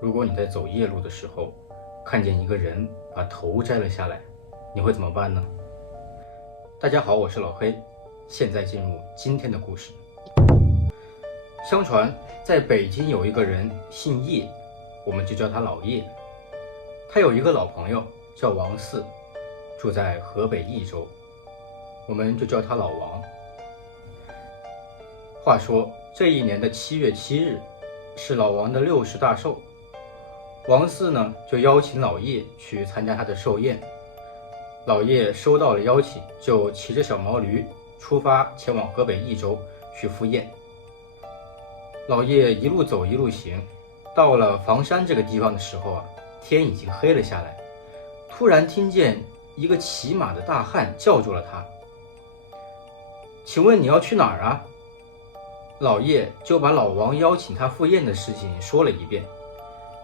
如果你在走夜路的时候，看见一个人把头摘了下来，你会怎么办呢？大家好，我是老黑，现在进入今天的故事。相传在北京有一个人姓叶，我们就叫他老叶。他有一个老朋友叫王四，住在河北益州，我们就叫他老王。话说这一年的7月7日是老王的60大寿，王四呢就邀请老叶去参加他的寿宴。老叶收到了邀请，就骑着小毛驴出发前往河北益州去赴宴。老叶一路走一路行，到了房山这个地方的时候天已经黑了下来。突然听见一个骑马的大汉叫住了他：“请问你要去哪儿啊？”老叶就把老王邀请他赴宴的事情说了一遍。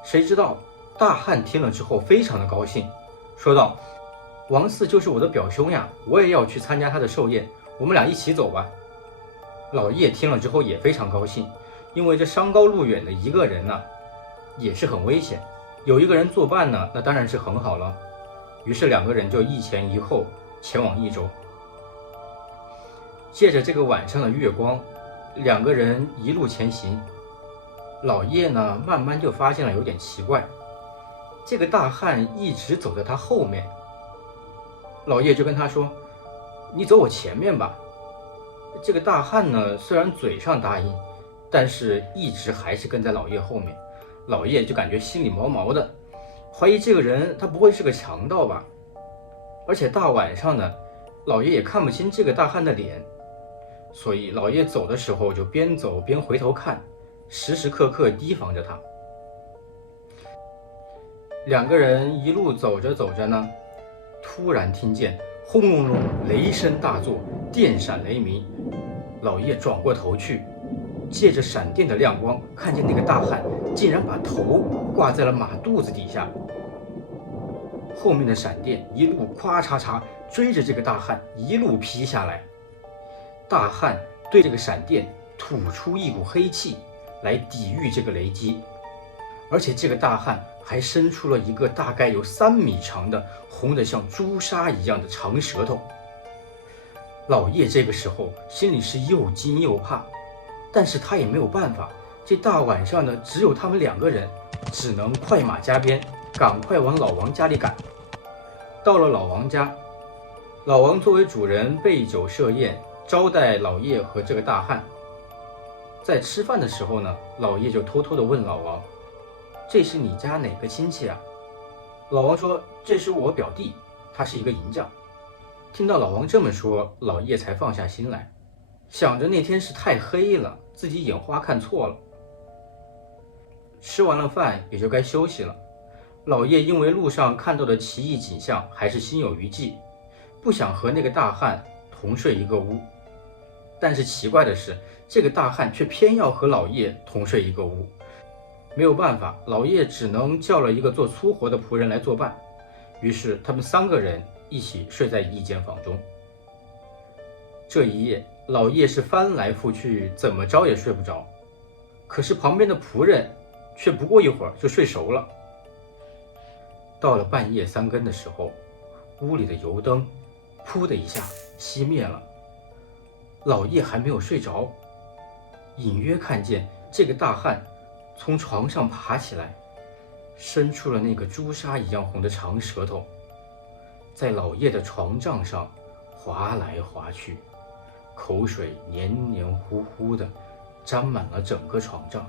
谁知道大汉听了之后非常的高兴，说道：“王四就是我的表兄呀，我也要去参加他的寿宴，我们俩一起走吧。”老叶听了之后也非常高兴，因为这山高路远的一个人呢，也是很危险，有一个人作伴呢，那当然是很好了。于是两个人就一前一后前往益州。借着这个晚上的月光，两个人一路前行。老叶呢慢慢就发现了有点奇怪，这个大汉一直走在他后面。老叶就跟他说：“你走我前面吧。”这个大汉呢虽然嘴上答应，但是一直还是跟在老叶后面。老叶就感觉心里毛毛的，怀疑这个人他不会是个强盗吧。而且大晚上的，老叶也看不清这个大汉的脸，所以老叶走的时候就边走边回头看，时时刻刻提防着他。两个人一路走着走着呢，突然听见轰隆隆雷声大作，电闪雷鸣。老叶转过头去，借着闪电的亮光，看见那个大汉竟然把头挂在了马肚子底下。后面的闪电一路咵嚓嚓追着这个大汉一路劈下来。大汉对这个闪电吐出一股黑气来抵御这个雷击，而且这个大汉还伸出了一个大概有3米长的红得像朱砂一样的长舌头。老叶这个时候心里是又惊又怕，但是他也没有办法，这大晚上的只有他们2个人，只能快马加鞭，赶快往老王家里赶。到了老王家，老王作为主人备酒设宴，招待老叶和这个大汉。在吃饭的时候呢，老叶就偷偷地问老王：“这是你家哪个亲戚啊？”老王说：“这是我表弟，他是一个银匠。”听到老王这么说，老叶才放下心来，想着那天是太黑了，自己眼花看错了。吃完了饭也就该休息了。老叶因为路上看到的奇异景象还是心有余悸，不想和那个大汉同睡一个屋。但是奇怪的是，这个大汉却偏要和老叶同睡一个屋。没有办法，老叶只能叫了一个做粗活的仆人来作伴。于是他们3个人一起睡在一间房中。这一夜，老叶是翻来覆去，怎么着也睡不着。可是旁边的仆人却不过一会儿就睡熟了。到了半夜3更的时候，屋里的油灯噗的一下熄灭了。老叶还没有睡着，隐约看见这个大汉从床上爬起来，伸出了那个朱砂一样红的长舌头，在老叶的床帐上划来划去，口水黏黏糊糊的沾满了整个床帐。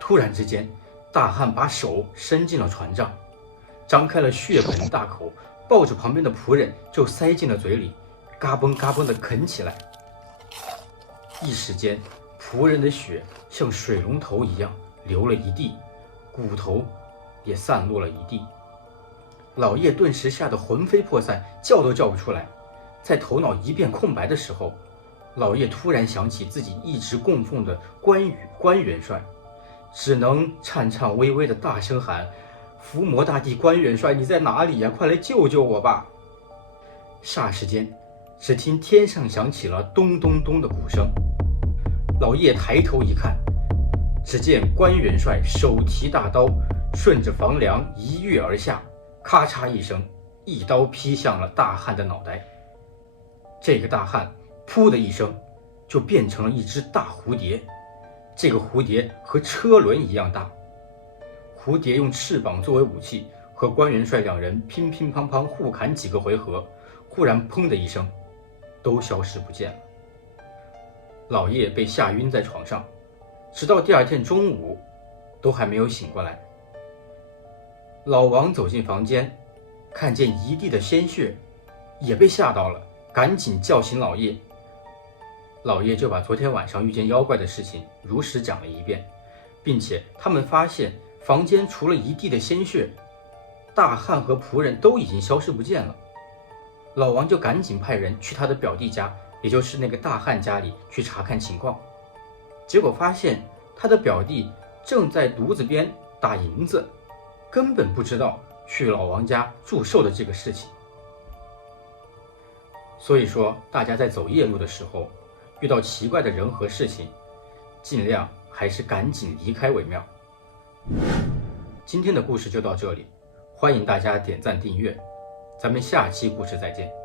突然之间，大汉把手伸进了床帐，张开了血盆大口，抱着旁边的仆人就塞进了嘴里，嘎嘣嘎嘣地啃起来。一时间，仆人的血像水龙头一样流了一地，骨头也散落了一地。老叶顿时吓得魂飞魄散，叫都叫不出来。在头脑一片空白的时候，老叶突然想起自己一直供奉的关元帅，只能颤颤巍巍的大声喊：“伏魔大帝关元帅，你在哪里呀？快来救救我吧！”霎时间，只听天上响起了咚咚咚的鼓声。老叶抬头一看，只见关元帅手提大刀，顺着房梁一跃而下，咔嚓一声，一刀劈向了大汉的脑袋。这个大汉噗的一声就变成了一只大蝴蝶，这个蝴蝶和车轮一样大。蝴蝶用翅膀作为武器，和关元帅两人乒乒乓乓互砍几个回合，忽然砰的一声，都消失不见了。老叶被吓晕在床上，直到第二天中午都还没有醒过来。老王走进房间，看见一地的鲜血，也被吓到了，赶紧叫醒老叶。老叶就把昨天晚上遇见妖怪的事情如实讲了一遍，并且他们发现房间除了一地的鲜血，大汉和仆人都已经消失不见了。老王就赶紧派人去他的表弟家，也就是那个大汉家里去查看情况。结果发现他的表弟正在炉子边打银子，根本不知道去老王家祝寿的这个事情。所以说，大家在走夜路的时候，遇到奇怪的人和事情，尽量还是赶紧离开为妙。今天的故事就到这里，欢迎大家点赞订阅，咱们下期故事再见。